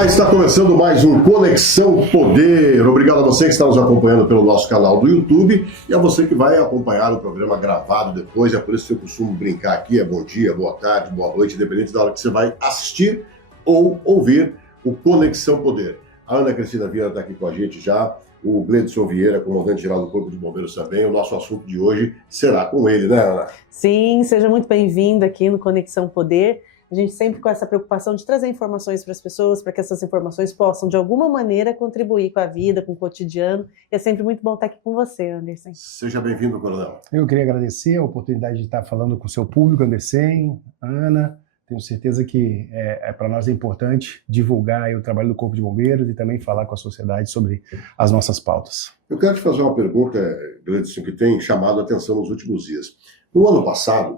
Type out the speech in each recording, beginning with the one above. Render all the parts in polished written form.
Olá, está começando mais um Conexão Poder. Obrigado a você que está nos acompanhando pelo nosso canal do YouTube e a você que vai acompanhar o programa gravado depois. É por isso que eu costumo brincar aqui, é bom dia, boa tarde, boa noite, independente da hora que você vai assistir ou ouvir o Conexão Poder. A Ana Cristina Vieira está aqui com a gente já, o Gleidson Vieira, comandante-geral do Corpo de Bombeiros também. O nosso assunto de hoje será com ele, né, Ana? Sim, seja muito bem-vindo aqui no Conexão Poder. A gente sempre com essa preocupação de trazer informações para as pessoas, para que essas informações possam, de alguma maneira, contribuir com a vida, com o cotidiano. E é sempre muito bom estar aqui com você, Anderson. Seja bem-vindo, Coronel. Eu queria agradecer a oportunidade de estar falando com o seu público, Anderson, Ana. Tenho certeza que para nós é importante divulgar o trabalho do Corpo de Bombeiros e também falar com a sociedade sobre as nossas pautas. Eu quero te fazer uma pergunta, Gleidson, que tem chamado a atenção nos últimos dias. No ano passado,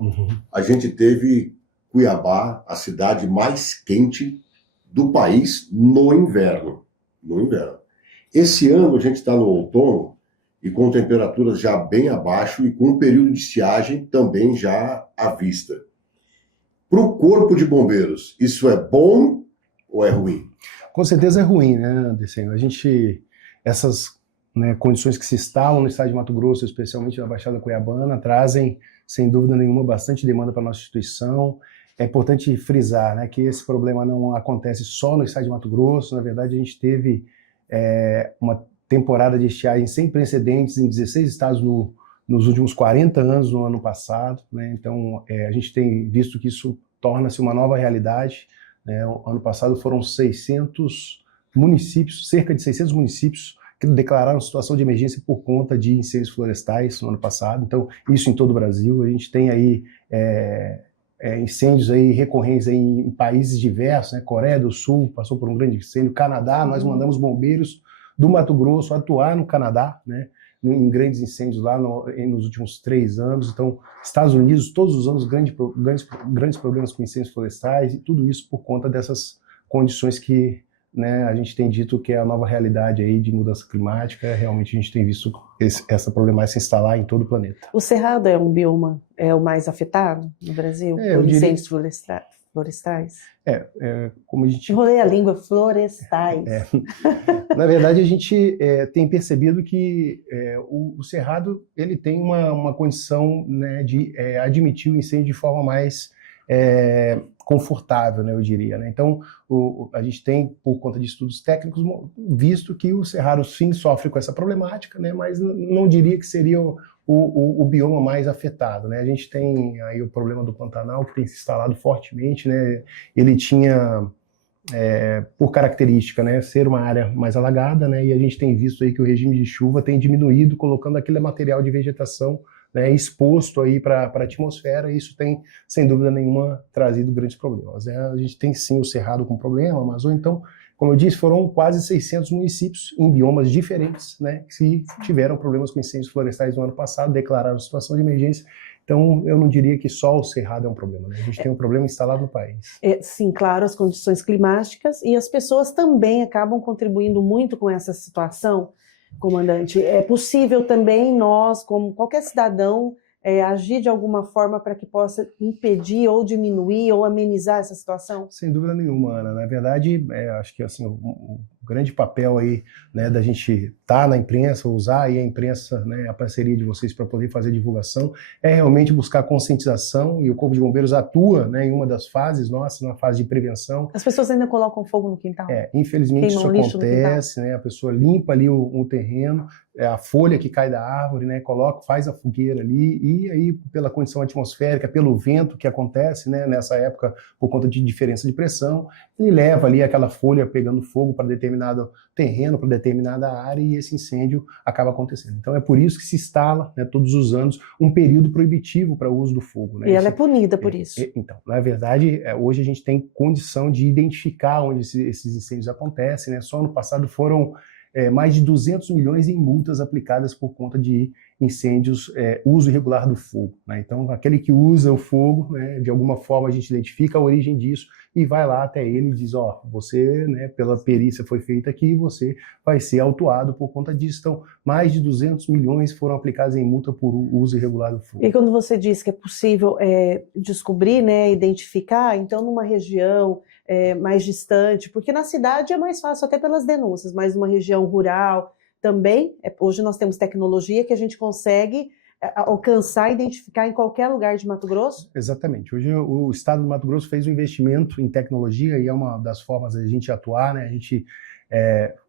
a gente teve Cuiabá, a cidade mais quente do país no inverno. Esse ano a gente está no outono e com temperaturas já bem abaixo e com um período de estiagem também já à vista. Para o Corpo de Bombeiros, isso é bom ou é ruim? Com certeza é ruim, né, Anderson? Essas condições que se instalam no estado de Mato Grosso, especialmente na Baixada Cuiabana, trazem, sem dúvida nenhuma, bastante demanda para a nossa instituição. É importante frisar, que esse problema não acontece só no estado de Mato Grosso. Na verdade, a gente teve uma temporada de estiagem sem precedentes em 16 estados nos últimos 40 anos, no ano passado. Então, a gente tem visto que isso torna-se uma nova realidade. O ano passado foram 600 municípios, cerca de 600 municípios, que declararam situação de emergência por conta de incêndios florestais no ano passado. Então, isso em todo o Brasil. A gente tem aí incêndios aí recorrentes aí em países diversos, Coreia do Sul passou por um grande incêndio, Canadá, nós mandamos bombeiros do Mato Grosso atuar no Canadá, em grandes incêndios lá nos últimos 3 anos. Então, Estados Unidos, todos os anos, grandes problemas com incêndios florestais, e tudo isso por conta dessas condições que a gente tem dito que é a nova realidade aí de mudança climática. Realmente a gente tem visto essa problemática se instalar em todo o planeta. O Cerrado é um bioma o mais afetado no Brasil por incêndios florestais? Como a gente... Enrolei a língua, florestais. Na verdade, a gente tem percebido que o Cerrado ele tem uma condição de admitir o incêndio de forma mais confortável, eu diria. Então, a gente tem, por conta de estudos técnicos, visto que o Cerrado sim sofre com essa problemática, mas não diria que seria o bioma mais afetado. A gente tem aí o problema do Pantanal, que tem se instalado fortemente. Ele tinha, por característica, ser uma área mais alagada, e a gente tem visto aí que o regime de chuva tem diminuído, colocando aquele material de vegetação exposto aí para a atmosfera, e isso tem, sem dúvida nenhuma, trazido grandes problemas. A gente tem sim o Cerrado com problema, a Amazônia. Então, como eu disse, foram quase 600 municípios em biomas diferentes, que tiveram problemas com incêndios florestais no ano passado, declararam situação de emergência. Então, eu não diria que só o Cerrado é um problema, A gente tem um problema instalado no país. Sim, claro, as condições climáticas, e as pessoas também acabam contribuindo muito com essa situação, comandante. É possível também nós, como qualquer cidadão, agir de alguma forma para que possa impedir ou diminuir ou amenizar essa situação? Sem dúvida nenhuma, Ana. Na verdade, acho que assim, o grande papel aí, da gente estar na imprensa, usar aí a imprensa, a parceria de vocês para poder fazer divulgação, é realmente buscar conscientização, e o Corpo de Bombeiros atua em uma das fases nossas, na fase de prevenção. As pessoas ainda colocam fogo no quintal? Infelizmente isso acontece, a pessoa limpa ali o terreno, a folha que cai da árvore, faz a fogueira ali, e aí pela condição atmosférica, pelo vento que acontece, nessa época, por conta de diferença de pressão, ele leva ali aquela folha pegando fogo para determinado terreno, para determinada área, e esse incêndio acaba acontecendo. Então é por isso que se instala, todos os anos, um período proibitivo para o uso do fogo. E ela é punida por isso. Então, na verdade, hoje a gente tem condição de identificar onde esses incêndios acontecem. Só no passado foram mais de 200 milhões em multas aplicadas por conta de incêndios, uso irregular do fogo, né? Então, aquele que usa o fogo, né, de alguma forma a gente identifica a origem disso e vai lá até ele e diz, você, né, pela perícia foi feita aqui, você vai ser autuado por conta disso. Então, mais de 200 milhões foram aplicados em multa por uso irregular do fogo. E quando você diz que é possível descobrir, né, identificar, então numa região mais distante, porque na cidade é mais fácil até pelas denúncias, mas numa região rural também, hoje nós temos tecnologia que a gente consegue alcançar e identificar em qualquer lugar de Mato Grosso? Exatamente. Hoje o Estado do Mato Grosso fez um investimento em tecnologia e é uma das formas da gente atuar, né? A gente,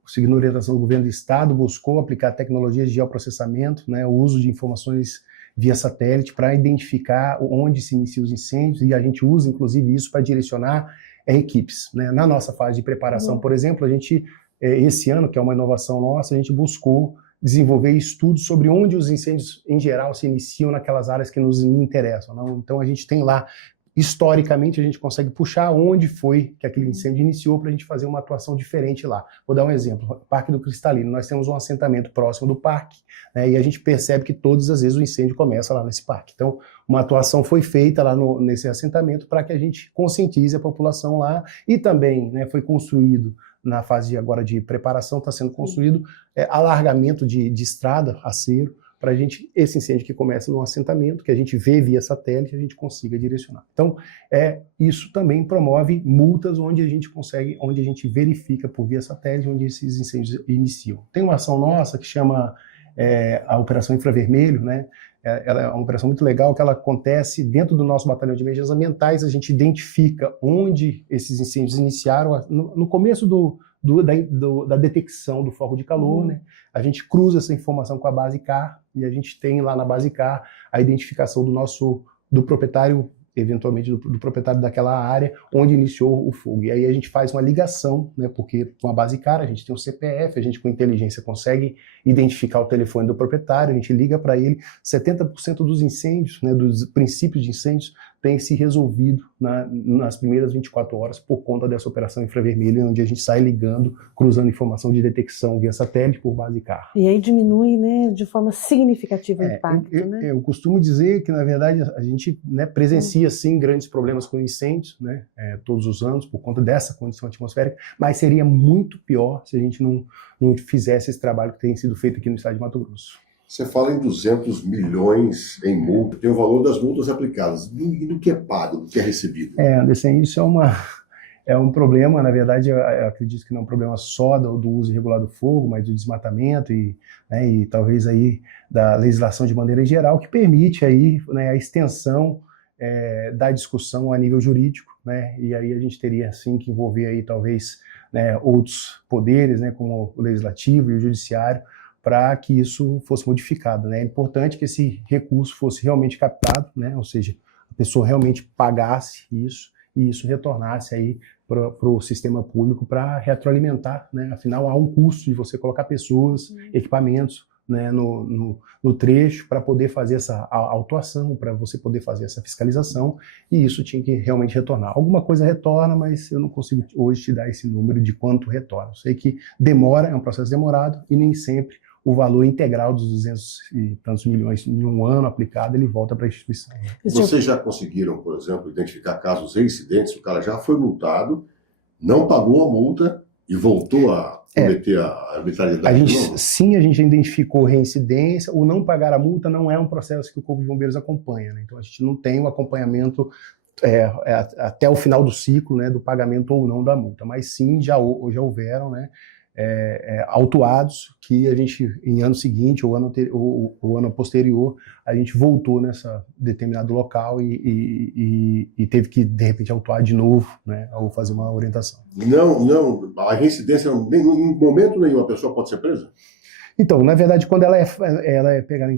seguindo a orientação do governo do Estado, buscou aplicar tecnologias de geoprocessamento, né? O uso de informações via satélite para identificar onde se iniciam os incêndios e a gente usa, inclusive, isso para direcionar equipes, né? Na nossa fase de preparação, por exemplo, a gente, esse ano, que é uma inovação nossa, a gente buscou desenvolver estudos sobre onde os incêndios, em geral, se iniciam naquelas áreas que nos interessam. Não? Então, a gente tem lá, historicamente, a gente consegue puxar onde foi que aquele incêndio iniciou para a gente fazer uma atuação diferente lá. Vou dar um exemplo, Parque do Cristalino, nós temos um assentamento próximo do parque, né, e a gente percebe que todas as vezes o incêndio começa lá nesse parque. Então, uma atuação foi feita lá nesse assentamento para que a gente conscientize a população lá e também, né, foi construído na fase agora de preparação, está sendo construído alargamento de estrada, acero, para a gente, esse incêndio que começa no assentamento, que a gente vê via satélite, a gente consiga direcionar. Então, isso também promove multas onde a gente consegue, onde a gente verifica por via satélite onde esses incêndios iniciam. Tem uma ação nossa que chama a Operação Infravermelho, né? Ela é uma operação muito legal, que ela acontece dentro do nosso batalhão de emergências ambientais, a gente identifica onde esses incêndios iniciaram, no começo da detecção do foco de calor, né? A gente cruza essa informação com a base CAR, e a gente tem lá na base CAR a identificação do proprietário, eventualmente do proprietário daquela área onde iniciou o fogo. E aí a gente faz uma ligação, né, porque com a base CAR a gente tem o CPF, a gente com inteligência consegue identificar o telefone do proprietário, a gente liga para ele. 70% dos incêndios, né, dos princípios de incêndios, tem se resolvido nas primeiras 24 horas por conta dessa operação infravermelha, onde a gente sai ligando, cruzando informação de detecção via satélite por base CAR. E aí diminui, né, de forma significativa o impacto, né? Eu costumo dizer que, na verdade, a gente, né, presencia, sim, grandes problemas com incêndios, né, todos os anos, por conta dessa condição atmosférica, mas seria muito pior se a gente não fizesse esse trabalho que tem sido feito aqui no estado de Mato Grosso. Você fala em 200 milhões em multa, tem o valor das multas aplicadas, e do que é pago, do que é recebido. Anderson, isso é um problema, na verdade, eu acredito que não é um problema só do uso irregular do fogo, mas do desmatamento e talvez aí da legislação de maneira geral, que permite aí, né, a extensão da discussão a nível jurídico, né, e aí a gente teria, sim, que envolver aí talvez, né, outros poderes, né, como o legislativo e o judiciário, para que isso fosse modificado, né? É importante que esse recurso fosse realmente captado, né? Ou seja, a pessoa realmente pagasse isso e isso retornasse aí para o sistema público para retroalimentar, né? Afinal, há um custo de você colocar pessoas, equipamentos, né, no trecho para poder fazer essa autuação, para você poder fazer essa fiscalização, e isso tinha que realmente retornar. Alguma coisa retorna, mas eu não consigo hoje te dar esse número de quanto retorna. Eu sei que demora, é um processo demorado, e nem sempre o valor integral dos 200 e tantos milhões em um ano aplicado, ele volta para a instituição. Vocês já conseguiram, por exemplo, identificar casos reincidentes, o cara já foi multado, não pagou a multa e voltou a cometer a arbitrariedade? Sim, a gente identificou reincidência. O não pagar a multa não é um processo que o Corpo de Bombeiros acompanha, né? Então a gente não tem o acompanhamento até o final do ciclo, né, do pagamento ou não da multa, mas sim, já houveram, né, autuados que a gente, em ano seguinte ou ano posterior, a gente voltou nessa determinado local e teve que, de repente, autuar de novo, né, ou fazer uma orientação. Não, a reincidência, em momento nenhum a pessoa pode ser presa? Então, na verdade, quando ela é pega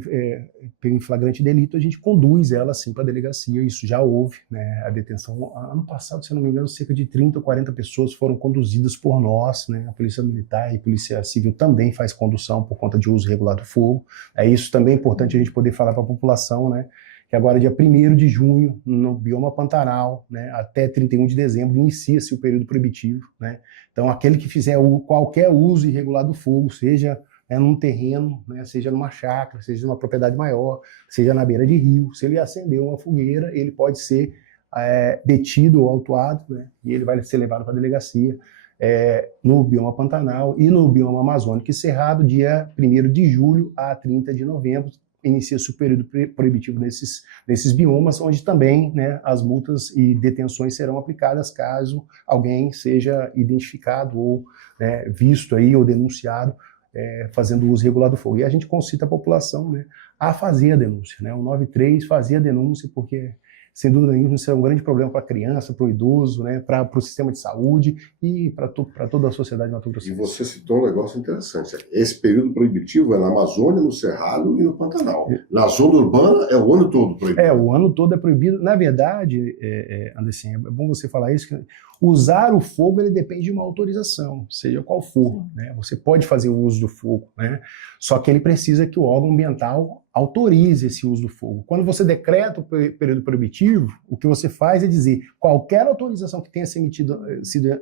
em flagrante delito, a gente conduz ela, sim, para a delegacia. Isso já houve, né, a detenção. Ano passado, se eu não me engano, cerca de 30 ou 40 pessoas foram conduzidas por nós, né? A Polícia Militar e a Polícia Civil também faz condução por conta de uso irregular do fogo. Isso também é importante a gente poder falar para a população, né? Que agora, dia 1º de junho, no bioma Pantanal, né, até 31 de dezembro, inicia-se o período proibitivo, né? Então, aquele que fizer qualquer uso irregular do fogo, seja né, num terreno, né, seja numa chácara, seja numa propriedade maior, seja na beira de rio. Se ele acender uma fogueira, ele pode ser detido ou autuado, né, e ele vai ser levado para a delegacia. No bioma Pantanal e no bioma Amazônico e Cerrado, dia 1º de julho a 30 de novembro, inicia-se o período proibitivo nesses biomas, onde também, né, as multas e detenções serão aplicadas caso alguém seja identificado ou, né, visto aí ou denunciado fazendo uso irregular do fogo. E a gente concita a população, né, a fazer a denúncia, né, o 93 fazia a denúncia, porque sem dúvida nenhuma isso é um grande problema para a criança, para o idoso, né, para o sistema de saúde e para toda a sociedade mato-grossense. E você citou um negócio interessante. Esse período proibitivo é na Amazônia, no Cerrado e no Pantanal. Na zona urbana é o ano todo proibido. O ano todo é proibido. Na verdade, Anderson, é bom você falar isso, que usar o fogo ele depende de uma autorização, seja qual for, né? Você pode fazer o uso do fogo, né? Só que ele precisa que o órgão ambiental autorize esse uso do fogo. Quando você decreta o período proibitivo, o que você faz é dizer qualquer autorização que tenha sido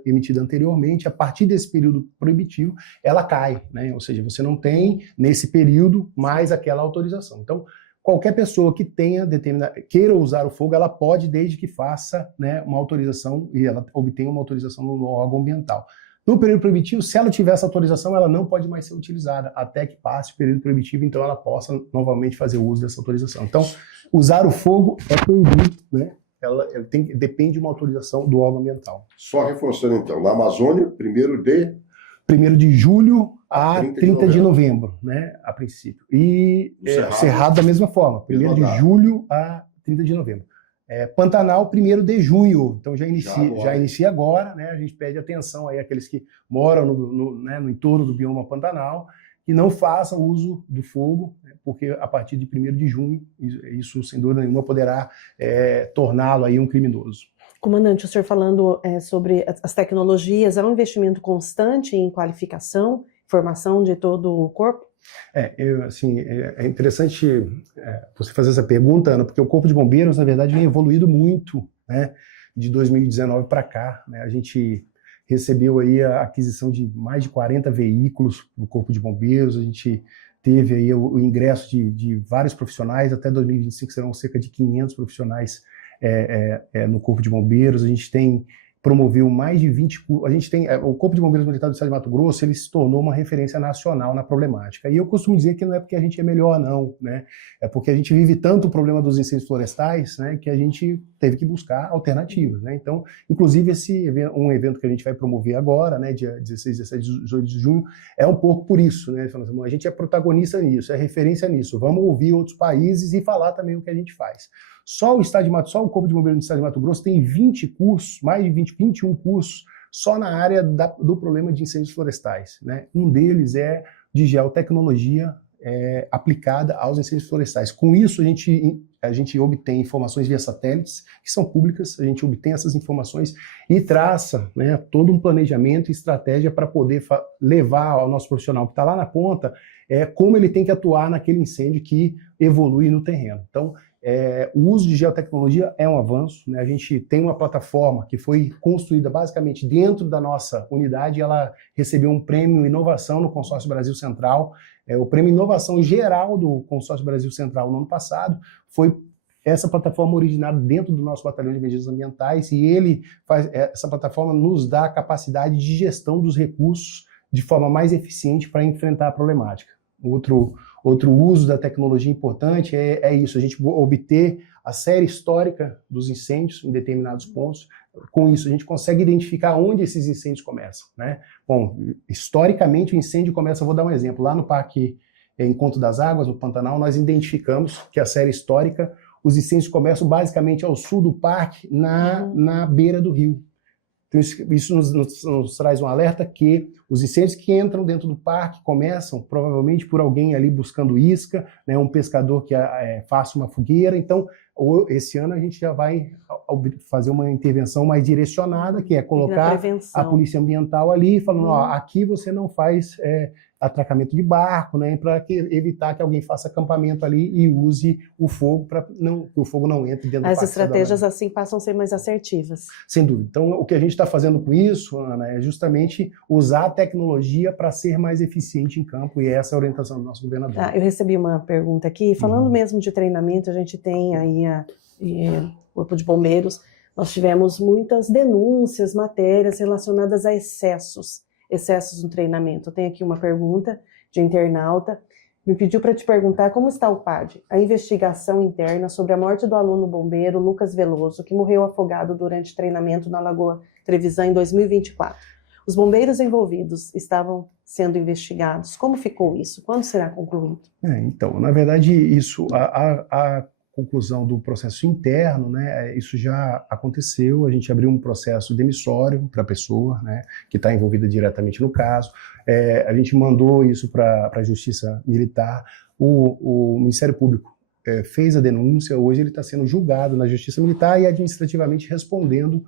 emitida anteriormente, a partir desse período proibitivo, ela cai, né? Ou seja, você não tem nesse período mais aquela autorização. Então, qualquer pessoa que queira usar o fogo, ela pode, desde que faça, né, uma autorização e ela obtenha uma autorização no órgão ambiental. No período proibitivo, se ela tiver essa autorização, ela não pode mais ser utilizada até que passe o período proibitivo, então ela possa novamente fazer uso dessa autorização. Então, usar o fogo é proibido, né? Depende de uma autorização do órgão ambiental. Só reforçando então, na Amazônia, 1º de julho a 30 de novembro, né, a princípio. E Cerrado da mesma forma, 1º de julho a 30 de novembro. Pantanal, 1º de junho, então já inicia agora, né, a gente pede atenção aí àqueles que moram no entorno do bioma Pantanal, que não façam uso do fogo, né, porque a partir de 1º de junho, isso sem dúvida nenhuma poderá torná-lo aí um criminoso. Comandante, o senhor falando sobre as tecnologias, é um investimento constante em qualificação, formação de todo o corpo? É interessante você fazer essa pergunta, Ana, porque o Corpo de Bombeiros, na verdade, vem evoluído muito, né, de 2019 para cá, né? A gente recebeu aí a aquisição de mais de 40 veículos no Corpo de Bombeiros, a gente teve aí o ingresso de vários profissionais, até 2025 serão cerca de 500 profissionais no Corpo de Bombeiros. A gente promoveu mais de 20 cursos. A gente tem o Corpo de Bombeiros Militar do Estado de Mato Grosso, ele se tornou uma referência nacional na problemática. E eu costumo dizer que não é porque a gente é melhor, não, né? É porque a gente vive tanto o problema dos incêndios florestais, né, que a gente teve que buscar alternativas, né? Então, inclusive um evento que a gente vai promover agora, né, dia 16, 17, 18 de junho, é um pouco por isso, né? A gente é protagonista nisso, é referência nisso. Vamos ouvir outros países e falar também o que a gente faz. Só o Corpo de Bombeiros do Estado de Mato Grosso tem 20 cursos, mais de 21 cursos, só na área do problema de incêndios florestais, né? Um deles é de geotecnologia aplicada aos incêndios florestais. Com isso, a gente obtém informações via satélites, que são públicas, a gente obtém essas informações e traça, né, todo um planejamento e estratégia para poder levar ao nosso profissional que está lá na ponta como ele tem que atuar naquele incêndio que evolui no terreno. Então, o uso de geotecnologia é um avanço, né? A gente tem uma plataforma que foi construída basicamente dentro da nossa unidade, ela recebeu um prêmio Inovação no Consórcio Brasil Central, o prêmio Inovação Geral do Consórcio Brasil Central no ano passado foi essa plataforma originada dentro do nosso batalhão de emergências ambientais, e essa plataforma nos dá a capacidade de gestão dos recursos de forma mais eficiente para enfrentar a problemática. Outro uso da tecnologia importante é isso, a gente obter a série histórica dos incêndios em determinados pontos. Com isso, a gente consegue identificar onde esses incêndios começam, né? Bom, historicamente o incêndio começa, vou dar um exemplo, lá no Parque Encontro das Águas, no Pantanal, nós identificamos que a série histórica, os incêndios começam basicamente ao sul do parque, na beira do rio. Então, isso nos traz um alerta que os incêndios que entram dentro do parque começam provavelmente por alguém ali buscando isca, né, um pescador que faça uma fogueira. Então, esse ano a gente já vai fazer uma intervenção mais direcionada, que é colocar a polícia ambiental ali, falando, aqui você não faz atracamento de barco, né, para evitar que alguém faça acampamento ali e use o fogo para que o fogo não entre dentro do As parque estratégias cidadão. assim passam a ser mais assertivas. Sem dúvida. Então, o que a gente está fazendo com isso, Ana, é justamente usar a tecnologia para ser mais eficiente em campo, e essa é a orientação do nosso governador. Eu recebi uma pergunta aqui, falando mesmo de treinamento, a gente tem aí o Corpo de Bombeiros, nós tivemos muitas denúncias, matérias relacionadas a excessos no treinamento. Eu tenho aqui uma pergunta de internauta, me pediu para te perguntar como está o PAD, a investigação interna sobre a morte do aluno bombeiro Lucas Veloso, que morreu afogado durante treinamento na Lagoa Trevisan em 2024. Os bombeiros envolvidos estavam sendo investigados. Como ficou isso? Quando será concluído? Então, na verdade, isso, a conclusão do processo interno, né, isso já aconteceu, a gente abriu um processo demissório para a pessoa, né, que está envolvida diretamente no caso, a gente mandou isso para a Justiça Militar, o Ministério Público fez a denúncia, hoje ele está sendo julgado na Justiça Militar e administrativamente respondendo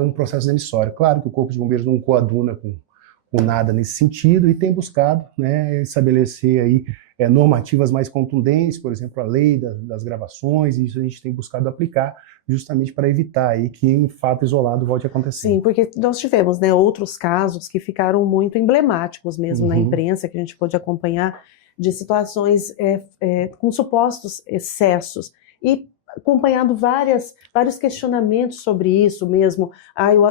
um processo demissório. Claro que o Corpo de Bombeiros não coaduna com nada nesse sentido e tem buscado, né, estabelecer aí normativas mais contundentes, por exemplo, a lei das gravações, e isso a gente tem buscado aplicar justamente para evitar aí que um fato isolado volte a acontecer. Sim, porque nós tivemos, né, outros casos que ficaram muito emblemáticos mesmo na imprensa, que a gente pôde acompanhar, de situações com supostos excessos, e acompanhado vários questionamentos sobre isso mesmo.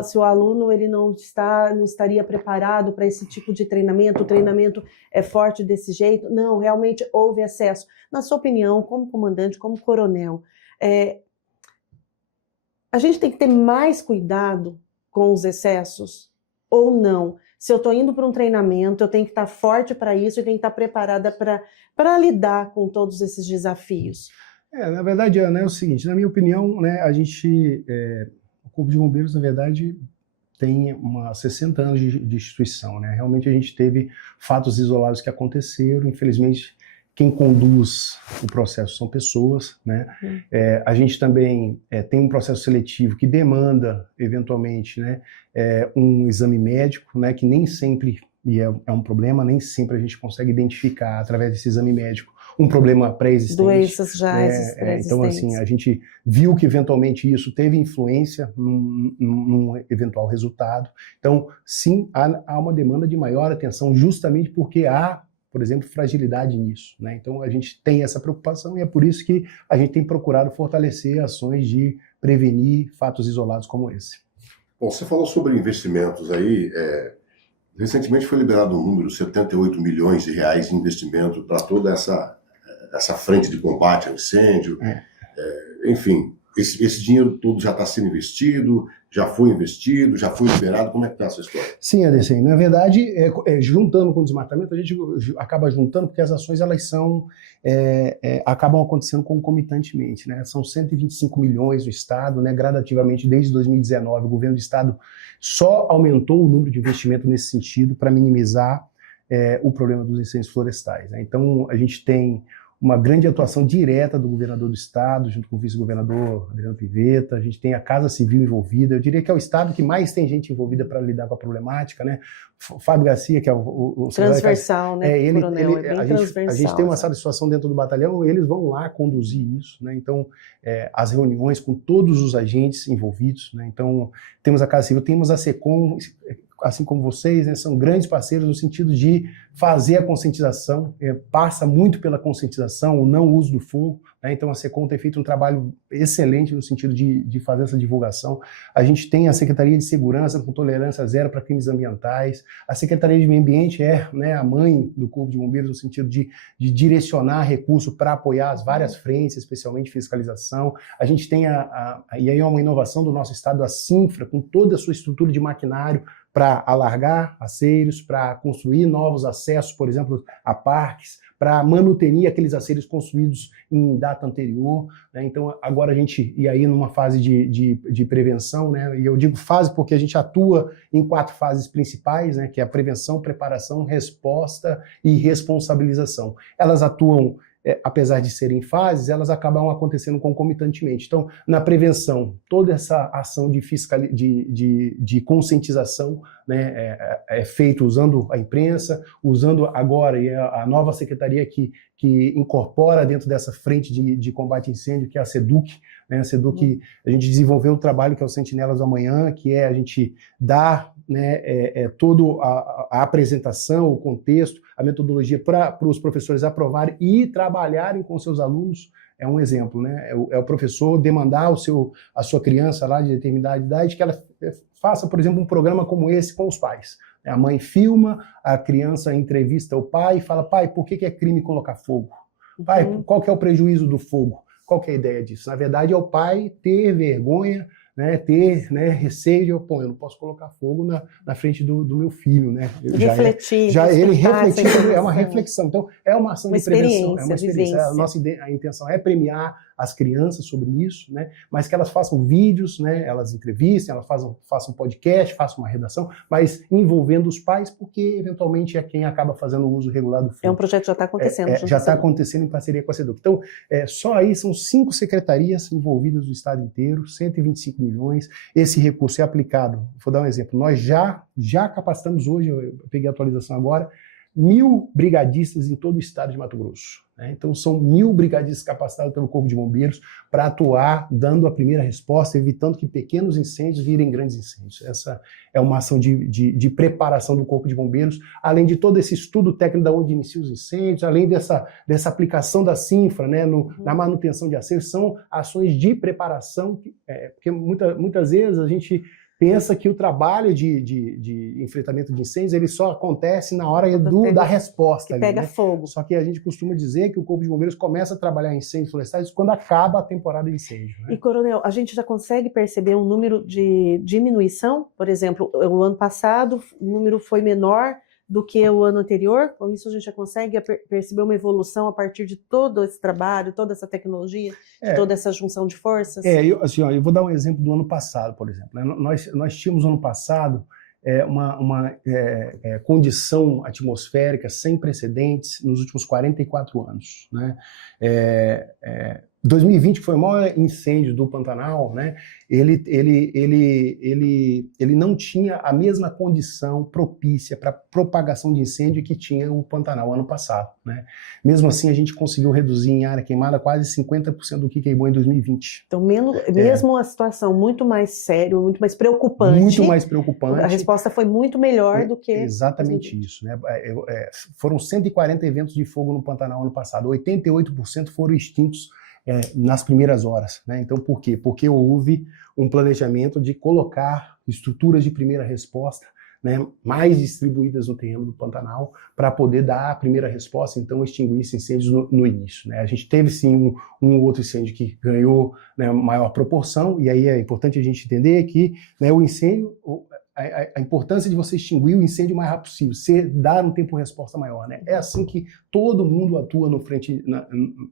Se o aluno ele não estaria preparado para esse tipo de treinamento, o treinamento é forte desse jeito. Não, realmente houve excesso. Na sua opinião, como comandante, como coronel, a gente tem que ter mais cuidado com os excessos ou não? Se eu estou indo para um treinamento, eu tenho que estar forte para isso e tenho que estar preparada para lidar com todos esses desafios. Na verdade, Ana, é o seguinte, na minha opinião, né, o Corpo de Bombeiros, na verdade, tem 60 anos de instituição, né? Realmente a gente teve fatos isolados que aconteceram, infelizmente quem conduz o processo são pessoas, né? A gente também tem um processo seletivo que demanda, eventualmente, né, um exame médico, né, que nem sempre, e é um problema, nem sempre a gente consegue identificar através desse exame médico um problema pré-existente. Doenças já pré-existentes. Então, assim, a gente viu que eventualmente isso teve influência num eventual resultado. Então, sim, há uma demanda de maior atenção, justamente porque há, por exemplo, fragilidade nisso, né? Então, a gente tem essa preocupação e é por isso que a gente tem procurado fortalecer ações de prevenir fatos isolados como esse. Bom, você falou sobre investimentos aí. Recentemente foi liberado um número, 78 milhões de reais em investimento para toda essa frente de combate ao incêndio. Enfim, esse dinheiro todo já está sendo investido, já foi liberado. Como é que está essa história? Sim, Adecem. Na verdade, juntando com o desmatamento, a gente acaba juntando porque as ações elas acabam acontecendo concomitantemente, né? São 125 milhões no Estado, né? Gradativamente desde 2019, o governo do Estado só aumentou o número de investimento nesse sentido para minimizar o problema dos incêndios florestais, né? Então, a gente tem uma grande atuação direta do governador do estado, junto com o vice-governador Adriano Pivetta. A gente tem a Casa Civil envolvida. Eu diria que é o estado que mais tem gente envolvida para lidar com a problemática, né? Fábio Garcia, que é o transversal, né? Coronel, é bem transversal. A gente tem uma situação dentro do batalhão, eles vão lá conduzir isso, né? Então, as reuniões com todos os agentes envolvidos, né? Então, temos a Casa Civil, temos a SECOM, assim como vocês, né, são grandes parceiros no sentido de fazer a conscientização, passa muito pela conscientização, o não uso do fogo, né? Então a SECOM tem feito um trabalho excelente no sentido de fazer essa divulgação. A gente tem a Secretaria de Segurança com tolerância zero para crimes ambientais, a Secretaria de Meio Ambiente né, a mãe do Corpo de Bombeiros no sentido de direcionar recurso para apoiar as várias frentes, especialmente fiscalização. A gente tem e aí é uma inovação do nosso estado, a Sinfra, com toda a sua estrutura de maquinário, para alargar aceiros, para construir novos acessos, por exemplo, a parques, para manutenir aqueles aceiros construídos em data anterior, né? Então, agora a gente, e aí numa fase de prevenção, né? E eu digo fase porque a gente atua em 4 fases principais, né? Que é a prevenção, preparação, resposta e responsabilização. Elas atuam apesar de serem fases, elas acabam acontecendo concomitantemente. Então, na prevenção, toda essa ação de conscientização, né, é feita usando a imprensa, usando agora a nova secretaria que incorpora dentro dessa frente de combate a incêndio, que é a SEDUC. Né, a SEDUC, a gente desenvolveu o trabalho que é o Sentinelas do Amanhã, que é a gente dar, né, toda a apresentação, o contexto, a metodologia para os professores aprovarem e trabalharem com seus alunos. É um exemplo, né? É o professor demandar a sua criança lá de determinada idade que ela faça, por exemplo, um programa como esse com os pais. A mãe filma, a criança entrevista o pai e fala: pai, por que é crime colocar fogo? Pai, qual que é o prejuízo do fogo? Qual que é a ideia disso? Na verdade, é o pai ter vergonha, né, ter, né, receio de, eu não posso colocar fogo na frente do meu filho, né? Refletir. Ele refletir, é uma reflexão. Então, é uma ação de prevenção, é uma experiência. A intenção é premiar as crianças sobre isso, né? Mas que elas façam vídeos, né? Elas entrevistem, elas façam podcast, façam uma redação, mas envolvendo os pais, porque eventualmente é quem acaba fazendo o uso regular do fogo. É um projeto que já está acontecendo. Já está acontecendo em parceria com a SEDUC. Então, só aí são 5 secretarias envolvidas do estado inteiro, 125 milhões. Esse recurso é aplicado. Vou dar um exemplo. Nós já capacitamos hoje, eu peguei a atualização agora, 1.000 brigadistas em todo o estado de Mato Grosso. Né? Então, são 1.000 brigadistas capacitados pelo Corpo de Bombeiros para atuar, dando a primeira resposta, evitando que pequenos incêndios virem grandes incêndios. Essa é uma ação de preparação do Corpo de Bombeiros, além de todo esse estudo técnico de onde inicia os incêndios, além dessa aplicação da CINFRA, né, na manutenção de aceiros, são ações de preparação, porque muitas vezes a gente pensa que o trabalho de enfrentamento de incêndios ele só acontece na hora da resposta. Que pega fogo. Só que a gente costuma dizer que o Corpo de Bombeiros começa a trabalhar em incêndios florestais quando acaba a temporada de incêndio. Né? E, Coronel, a gente já consegue perceber um número de diminuição? Por exemplo, o ano passado o número foi menor do que o ano anterior? Com isso a gente já consegue perceber uma evolução a partir de todo esse trabalho, toda essa tecnologia, de toda essa junção de forças? Eu vou dar um exemplo do ano passado, por exemplo. Né? Nós tínhamos ano passado uma condição atmosférica sem precedentes nos últimos 44 anos. Né? 2020, que foi o maior incêndio do Pantanal, né? Ele não tinha a mesma condição propícia para propagação de incêndio que tinha o Pantanal ano passado. Né? Mesmo assim, a gente conseguiu reduzir em área queimada quase 50% do que queimou em 2020. Então, mesmo a situação muito mais séria, muito mais preocupante. Muito mais preocupante. A resposta foi muito melhor do que... Exatamente isso. Né? Foram 140 eventos de fogo no Pantanal ano passado. 88% foram extintos nas primeiras horas. Né? Então, por quê? Porque houve um planejamento de colocar estruturas de primeira resposta, né, mais distribuídas no terreno do Pantanal para poder dar a primeira resposta, então extinguir esses incêndios no início. Né? A gente teve sim um outro incêndio que ganhou, né, maior proporção, e aí é importante a gente entender que, né, o incêndio... A importância de você extinguir o incêndio o mais rápido possível, você dar um tempo de resposta maior. Né? É assim que todo mundo atua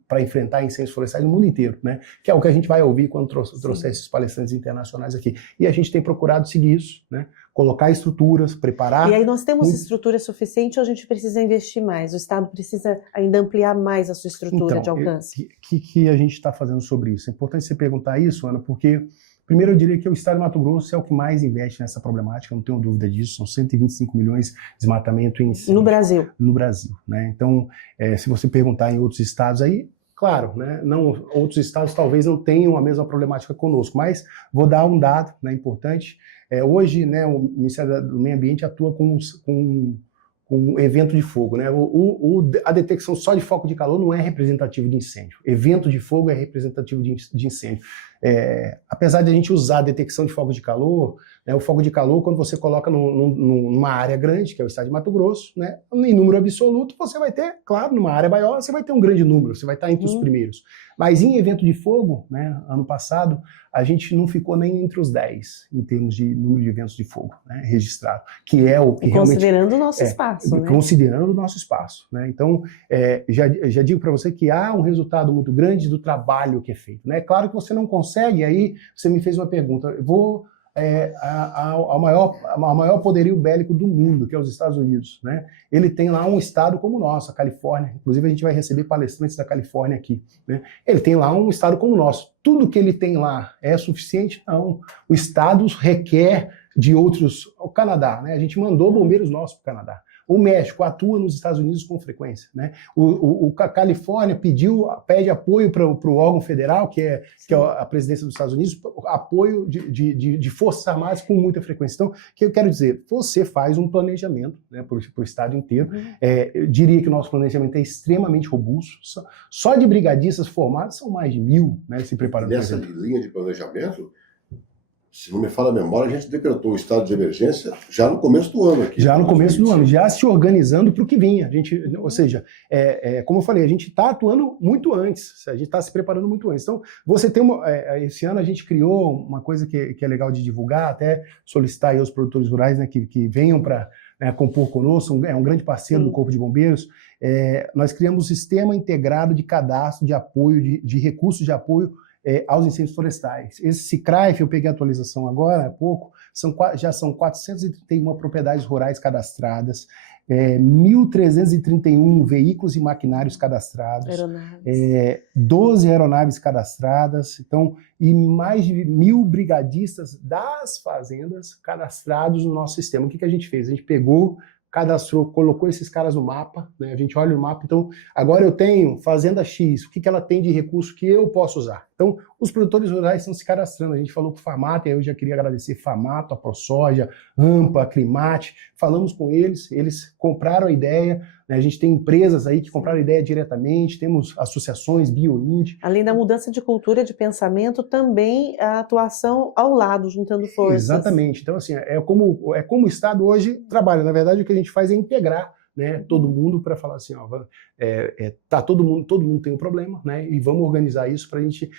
para enfrentar incêndios florestais no mundo inteiro, né? Que é o que a gente vai ouvir quando trouxer esses palestrantes internacionais aqui. E a gente tem procurado seguir isso, né? Colocar estruturas, preparar... E aí nós temos estrutura suficiente ou a gente precisa investir mais? O Estado precisa ainda ampliar mais a sua estrutura de alcance? O que a gente está fazendo sobre isso? É importante você perguntar isso, Ana, porque... Primeiro, eu diria que o estado de Mato Grosso é o que mais investe nessa problemática, não tenho dúvida disso, são 125 milhões de desmatamento em incêndio. No Brasil? No Brasil, né? Então, se você perguntar em outros estados aí, claro, né? Outros estados talvez não tenham a mesma problemática conosco, mas vou dar um dado, né, importante. Hoje, né, o Ministério do Meio Ambiente atua com um evento de fogo, né? A detecção só de foco de calor não é representativo de incêndio. Evento de fogo é representativo de incêndio. Apesar de a gente usar a detecção de foco de calor, né, o foco de calor, quando você coloca numa área grande, que é o estado de Mato Grosso, né, em número absoluto, você vai ter, claro, numa área maior, você vai ter um grande número, você vai estar entre os primeiros. Mas em evento de fogo, né, ano passado, a gente não ficou nem entre os 10, em termos de número de eventos de fogo, né, registrado, que é o que realmente... Considerando o nosso espaço, né? Considerando o nosso espaço, né? Então, já digo para você que há um resultado muito grande do trabalho que é feito, né? Claro que você não consegue, aí você me fez uma pergunta, ao maior poderio bélico do mundo, que é os Estados Unidos, né? Ele tem lá um estado como o nosso, a Califórnia. Inclusive, a gente vai receber palestrantes da Califórnia aqui, né? Ele tem lá um estado como o nosso. Tudo que ele tem lá é suficiente? Não. O estado requer de outros... O Canadá, né? A gente mandou bombeiros nossos para o Canadá. O México atua nos Estados Unidos com frequência, né? A Califórnia pede apoio para o órgão federal, que é a presidência dos Estados Unidos, apoio de forças armadas com muita frequência. Então, o que eu quero dizer? Você faz um planejamento, né, para o estado inteiro. Eu diria que o nosso planejamento é extremamente robusto. Só de brigadistas formados são mais de 1.000, né, se preparando. Nessa linha de planejamento, se não me falha a memória, a gente decretou o estado de emergência já no começo do ano aqui. Já no começo do ano, já se organizando para o que vinha. Ou seja, como eu falei, a gente está atuando muito antes, a gente está se preparando muito antes. Então, você tem esse ano a gente criou uma coisa que é legal de divulgar, até solicitar aí aos produtores rurais, né, que venham para compor conosco, é um grande parceiro do Corpo de Bombeiros. Nós criamos um sistema integrado de cadastro de apoio, de recursos de apoio aos incêndios florestais. Esse CICRAF, eu peguei a atualização agora há pouco, já são 431 propriedades rurais cadastradas, 1.331 veículos e maquinários cadastrados, 12 aeronaves cadastradas, então, e mais de 1.000 brigadistas das fazendas cadastrados no nosso sistema. O que a gente fez? A gente pegou, cadastrou, colocou esses caras no mapa, né? A gente olha o mapa, então agora eu tenho Fazenda X, o que ela tem de recurso que eu posso usar? Então, os produtores rurais estão se cadastrando. A gente falou com o FAMAT, eu já queria agradecer FAMATO, a ProSoja, AMPA, Climate, falamos com eles compraram a ideia, né? A gente tem empresas aí que compraram a ideia diretamente, temos associações, BioInd. Além da mudança de cultura, de pensamento, também a atuação ao lado, juntando forças. Exatamente. Então, assim, é como o Estado hoje trabalha. Na verdade, o que a gente faz é integrar, né, todo mundo para falar assim, ó, todo mundo tem um problema, né, e vamos organizar isso para a gente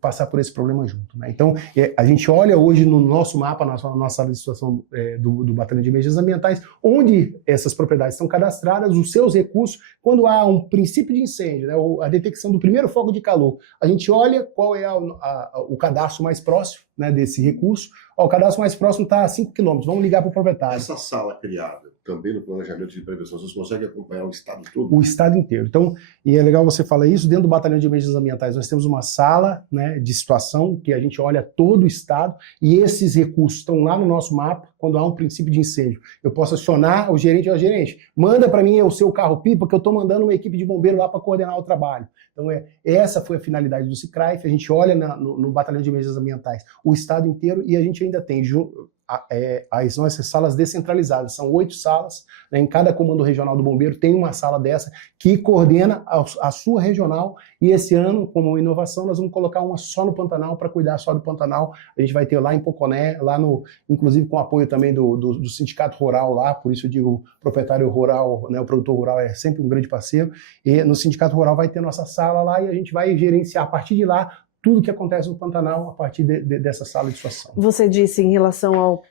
passar por esse problema junto, né? Então, a gente olha hoje no nosso mapa, na nossa sala de situação do Batalhão de Emergências Ambientais, onde essas propriedades estão cadastradas, os seus recursos, quando há um princípio de incêndio, né, a detecção do primeiro foco de calor, a gente olha qual é o cadastro mais próximo, né, desse recurso. O cadastro mais próximo está a 5 quilômetros, vamos ligar para o proprietário. Essa sala criada também no planejamento de prevenção, vocês conseguem acompanhar o estado todo? O estado inteiro. Então, e é legal você falar isso, dentro do Batalhão de Emergências Ambientais nós temos uma sala, né, de situação que a gente olha todo o estado e esses recursos estão lá no nosso mapa quando há um princípio de incêndio. Eu posso acionar o gerente, gerente, manda para mim o seu carro-pipa que eu estou mandando uma equipe de bombeiro lá para coordenar o trabalho. Então, essa foi a finalidade do CICRAF, a gente olha no Batalhão de Emergências Ambientais o estado inteiro e a gente ainda tem as nossas salas descentralizadas, são 8 salas, né, em cada comando regional do bombeiro tem uma sala dessa que coordena a sua regional e esse ano, como inovação, nós vamos colocar uma só no Pantanal para cuidar só do Pantanal. A gente vai ter lá em Poconé, inclusive com apoio também do sindicato rural lá, por isso eu digo proprietário rural, né, o produtor rural é sempre um grande parceiro, e no sindicato rural vai ter nossa sala lá e a gente vai gerenciar a partir de lá tudo que acontece no Pantanal a partir dessa sala de situação. Você disse em relação ao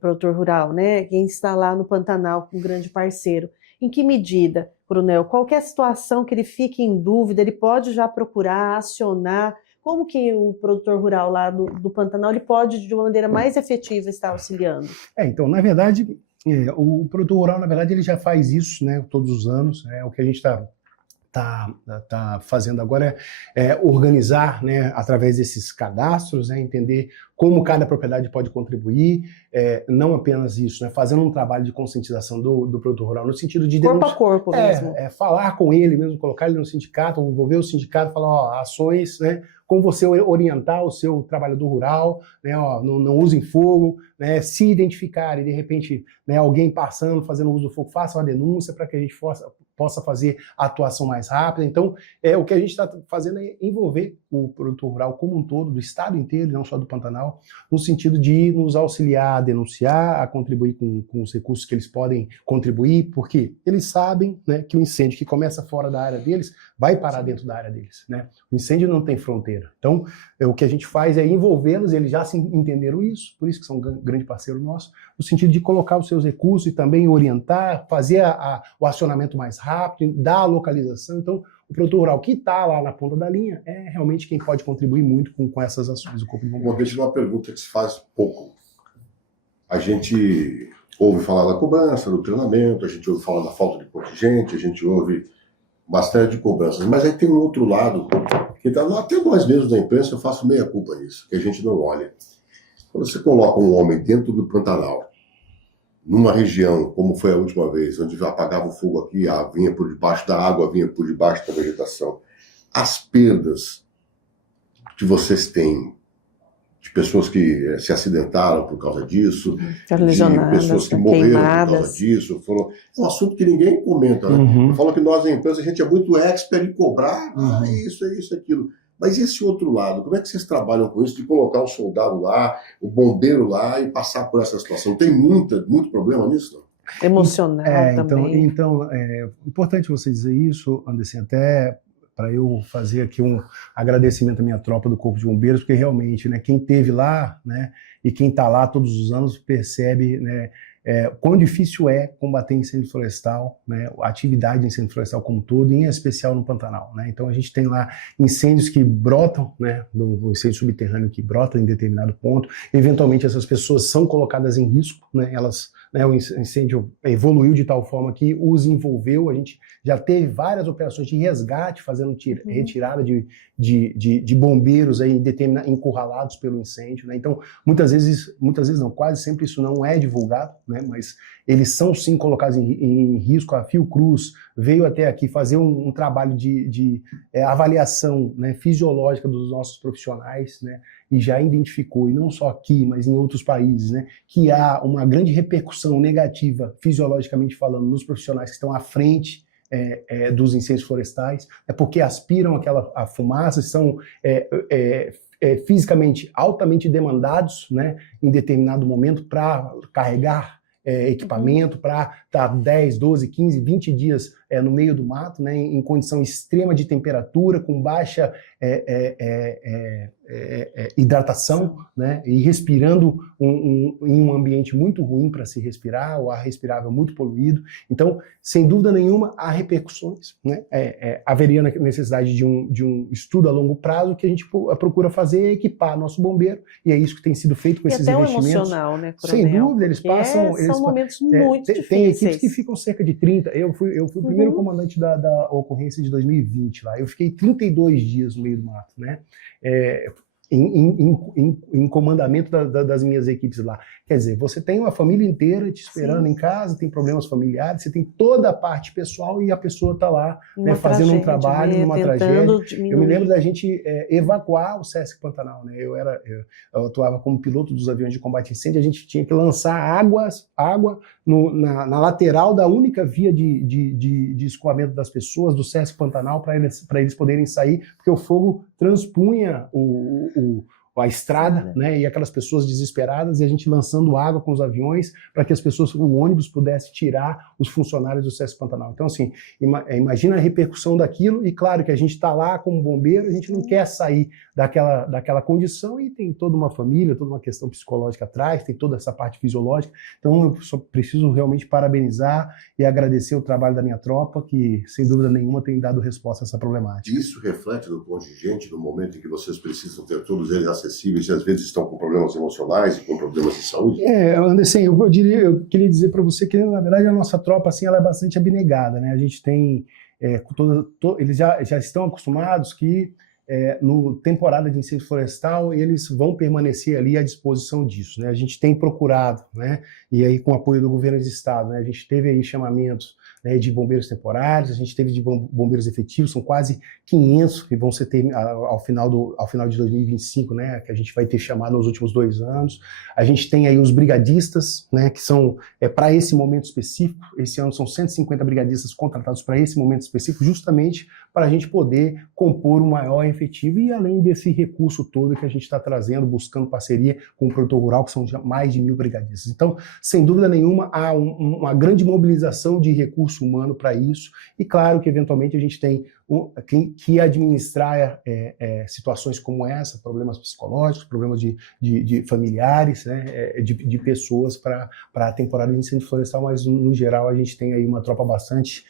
produtor rural, né? Quem está lá no Pantanal, um grande parceiro. Em que medida, Coronel, qualquer situação que ele fique em dúvida, ele pode já procurar, acionar? Como que o produtor rural lá do Pantanal ele pode, de uma maneira mais efetiva, estar auxiliando? Então, na verdade, o produtor rural, na verdade, ele já faz isso, né, todos os anos. O que a gente está fazendo agora é organizar, né, através desses cadastros, né, entender como cada propriedade pode contribuir, não apenas isso, né, fazendo um trabalho de conscientização do produtor rural, no sentido de... Corpo a corpo mesmo. Falar com ele mesmo, colocar ele no sindicato, envolver o sindicato, falar, ações, né, como você orientar o seu trabalhador rural, né, não usem fogo, né, se identificar e de repente, né, alguém passando, fazendo uso do fogo, faça uma denúncia para que a gente possa fazer a atuação mais rápida. Então, o que a gente está fazendo é envolver o produtor rural como um todo, do estado inteiro, não só do Pantanal, no sentido de nos auxiliar a denunciar, a contribuir com os recursos que eles podem contribuir, porque eles sabem, né, que o incêndio que começa fora da área deles vai parar dentro da área deles, né? O incêndio não tem fronteira. Então, o que a gente faz é envolvê-los, eles já entenderam isso, por isso que são um grande parceiro nosso, no sentido de colocar os seus recursos e também orientar, fazer o acionamento mais rápido, dar a localização. Então, o produtor rural que está lá na ponta da linha é realmente quem pode contribuir muito com essas ações do Corpo de Bombeiros. Deixa eu uma pergunta que se faz pouco. A gente ouve falar da cobrança, do treinamento, a gente ouve falar da falta de contingente, a gente ouve bastante de cobranças, mas aí tem um outro lado, que tá, até nós mesmos da imprensa, eu faço meia culpa nisso, que a gente não olha. Quando você coloca um homem dentro do Pantanal, numa região, como foi a última vez, onde apagava o fogo aqui, vinha por debaixo da água, vinha por debaixo da vegetação, as perdas que vocês têm de pessoas que se acidentaram por causa disso, de pessoas que morreram por causa disso, é um assunto que ninguém comenta, né? Uhum. Eu falo que nós, na empresa, a gente é muito expert em cobrar, isso, aquilo. Mas esse outro lado, como é que vocês trabalham com isso, de colocar o soldado lá, o bombeiro lá e passar por essa situação? Tem muito problema nisso, não? Emocional também. Então, é importante você dizer isso, Anderson, até para eu fazer aqui um agradecimento à minha tropa do Corpo de Bombeiros, porque realmente, né, quem esteve lá, né, e quem está lá todos os anos percebe, né, quão difícil é combater incêndio florestal, né, a atividade de incêndio florestal como um todo, e em especial no Pantanal, né? Então a gente tem lá incêndios que brotam, né, do incêndio subterrâneo que brota em determinado ponto, eventualmente essas pessoas são colocadas em risco, né, o incêndio evoluiu de tal forma que os envolveu, a gente já teve várias operações de resgate, fazendo retirada de bombeiros aí encurralados pelo incêndio, né? Então muitas vezes não, quase sempre isso não é divulgado, né? Mas eles são sim colocados em risco. A Fiocruz veio até aqui fazer um trabalho de avaliação, né, fisiológica dos nossos profissionais, né, e já identificou, e não só aqui, mas em outros países, né, que há uma grande repercussão negativa, fisiologicamente falando, nos profissionais que estão à frente dos incêndios florestais, porque aspiram a fumaça, são fisicamente altamente demandados, né, em determinado momento para carregar equipamento, para estar 10, 12, 15, 20 dias no meio do mato, né, em condição extrema de temperatura, com baixa hidratação, né, e respirando em um ambiente muito ruim para se respirar, o ar respirável muito poluído. Então, sem dúvida nenhuma, há repercussões, né? Haveria necessidade de um estudo a longo prazo que a gente procura fazer, equipar nosso bombeiro, e é isso que tem sido feito com esses investimentos. E até emocional, né, Coronel? Sem dúvida, eles passam... São momentos muito difíceis. Tem equipes que ficam cerca de 30. Eu fui o primeiro comandante da ocorrência de 2020 lá. Eu fiquei 32 dias no meio do mato, né? Em comandamento das minhas equipes lá. Quer dizer, você tem uma família inteira te esperando em casa, tem problemas familiares, você tem toda a parte pessoal e a pessoa está lá, né, fazendo um trabalho, numa tragédia. Diminuir. Eu me lembro da gente evacuar o Sesc Pantanal, né? Eu atuava como piloto dos aviões de combate a incêndio, a gente tinha que lançar água na lateral da única via de escoamento das pessoas, do Sesc Pantanal, para eles poderem sair, porque o fogo transpunha a estrada, né, e aquelas pessoas desesperadas, e a gente lançando água com os aviões para que o ônibus pudesse tirar os funcionários do Sesc Pantanal. Então, assim, imagina a repercussão daquilo, e claro que a gente está lá como bombeiro, a gente não quer sair daquela condição, e tem toda uma família, toda uma questão psicológica atrás, tem toda essa parte fisiológica. Então, eu só preciso realmente parabenizar e agradecer o trabalho da minha tropa, que, sem dúvida nenhuma, tem dado resposta a essa problemática. Isso reflete no contingente, no momento em que vocês precisam ter todos eles acessíveis e às vezes estão com problemas emocionais e com problemas de saúde? Anderson, eu queria dizer para você que, na verdade, a nossa tropa assim, ela é bastante abnegada, né? A gente tem, eles já estão acostumados que no temporada de incêndio florestal eles vão permanecer ali à disposição disso, né? A gente tem procurado, né? E aí com o apoio do governo de estado, né? A gente teve aí chamamentos, né, de bombeiros temporários, a gente teve de bombeiros efetivos, são quase 500 que vão ser ao final de 2025, né, que a gente vai ter chamado nos últimos 2 anos. A gente tem aí os brigadistas, né, que são para esse momento específico. Esse ano são 150 brigadistas contratados para esse momento específico, justamente para a gente poder compor um maior efetivo, e além desse recurso todo que a gente está trazendo, buscando parceria com o produtor rural, que são mais de 1.000 brigadistas. Então, sem dúvida nenhuma, há uma grande mobilização de recurso humano para isso, e claro que eventualmente a gente tem que administrar situações como essa, problemas psicológicos, problemas de familiares, né, de pessoas para a temporada de incêndio florestal, mas no geral a gente tem aí uma tropa bastante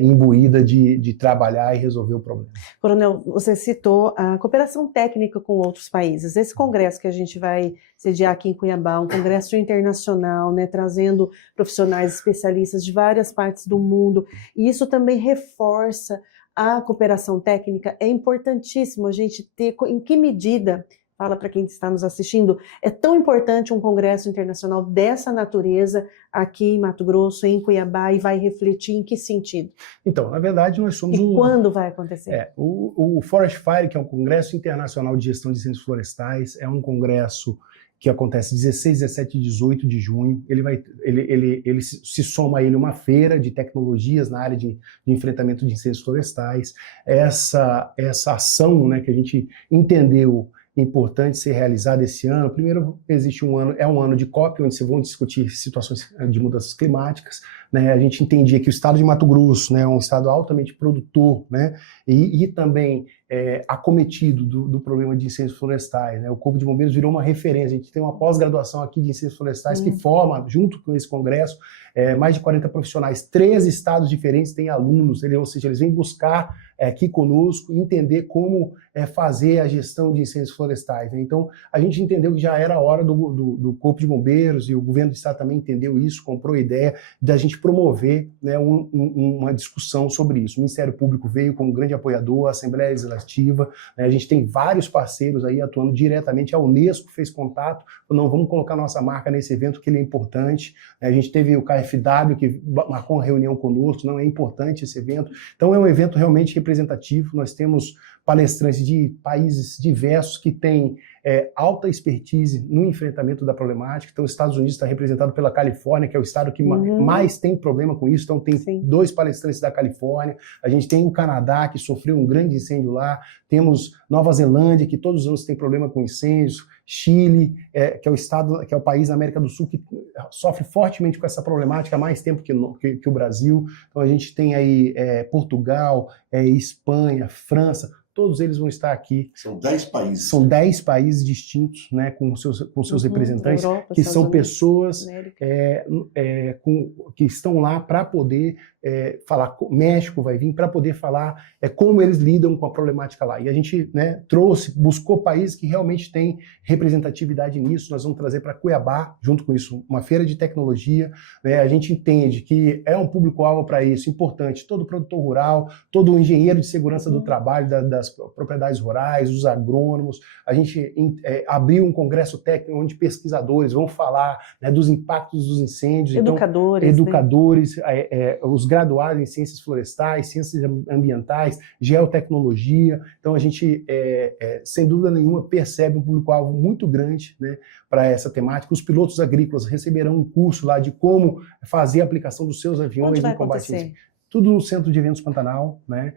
imbuída de trabalhar e resolver o problema. Coronel, você citou a cooperação técnica com outros países. Esse congresso que a gente vai sediar aqui em Cuiabá, um congresso internacional, né, trazendo profissionais especialistas de várias partes do mundo, e isso também reforça a cooperação técnica. É importantíssimo a gente ter, em que medida, fala para quem está nos assistindo, é tão importante um congresso internacional dessa natureza aqui em Mato Grosso, em Cuiabá, e vai refletir em que sentido? Então, na verdade, nós somos quando vai acontecer? O Forest Fire, que é um congresso internacional de gestão de incêndios florestais, é um congresso que acontece 16, 17 e 18 de junho. Ele se soma a ele uma feira de tecnologias na área de enfrentamento de incêndios florestais. Essa ação, né, que a gente entendeu importante ser realizada esse ano. Primeiro, existe um ano de COP, onde se vão discutir situações de mudanças climáticas, né? A gente entendia que o estado de Mato Grosso, né, é um estado altamente produtor, né, e também acometido do problema de incêndios florestais, né? O Corpo de Bombeiros virou uma referência. A gente tem uma pós-graduação aqui de incêndios florestais que forma, junto com esse congresso, mais de 40 profissionais. 13 estados diferentes têm alunos, ou seja, eles vêm buscar aqui conosco entender como fazer a gestão de incêndios florestais, né? Então, a gente entendeu que já era a hora do Corpo de Bombeiros, e o governo do estado também entendeu isso, comprou a ideia da gente promover, né, uma discussão sobre isso. O Ministério Público veio como grande apoiador, a Assembleia Legislativa, né, a gente tem vários parceiros aí atuando diretamente, a Unesco fez contato, não, vamos colocar nossa marca nesse evento, que ele é importante. A gente teve o KfW, que marcou uma reunião conosco, não é importante esse evento. Então, é um evento realmente representativo. Nós temos palestrantes de países diversos que têm alta expertise no enfrentamento da problemática. Então, os Estados Unidos está representado pela Califórnia, que é o estado que mais tem problema com isso. Então, tem 2 palestrantes da Califórnia. A gente tem o Canadá, que sofreu um grande incêndio lá. Temos Nova Zelândia, que todos os anos tem problema com incêndios. Chile, que é o país da América do Sul que sofre fortemente com essa problemática há mais tempo que o Brasil. Então, a gente tem aí Portugal, Espanha, França. Todos eles vão estar aqui. São 10 países. São 10 países distintos, né, com seus representantes, Europa, que são Unidos, pessoas que estão lá para poder falar. México vai vir para poder falar como eles lidam com a problemática lá. E a gente, né, buscou países que realmente têm representatividade nisso. Nós vamos trazer para Cuiabá, junto com isso, uma feira de tecnologia. Né? A gente entende que é um público-alvo para isso importante. Todo produtor rural, todo engenheiro de segurança do trabalho, das propriedades rurais, os agrônomos. A gente abriu um congresso técnico onde pesquisadores vão falar, né, dos impactos dos incêndios. Educadores, né? Os graduados em ciências florestais, ciências ambientais, geotecnologia. Então a gente, sem dúvida nenhuma, percebe um público-alvo muito grande, né, para essa temática. Os pilotos agrícolas receberão um curso lá de como fazer a aplicação dos seus aviões no combate a incêndio. Tudo no Centro de Eventos Pantanal, né?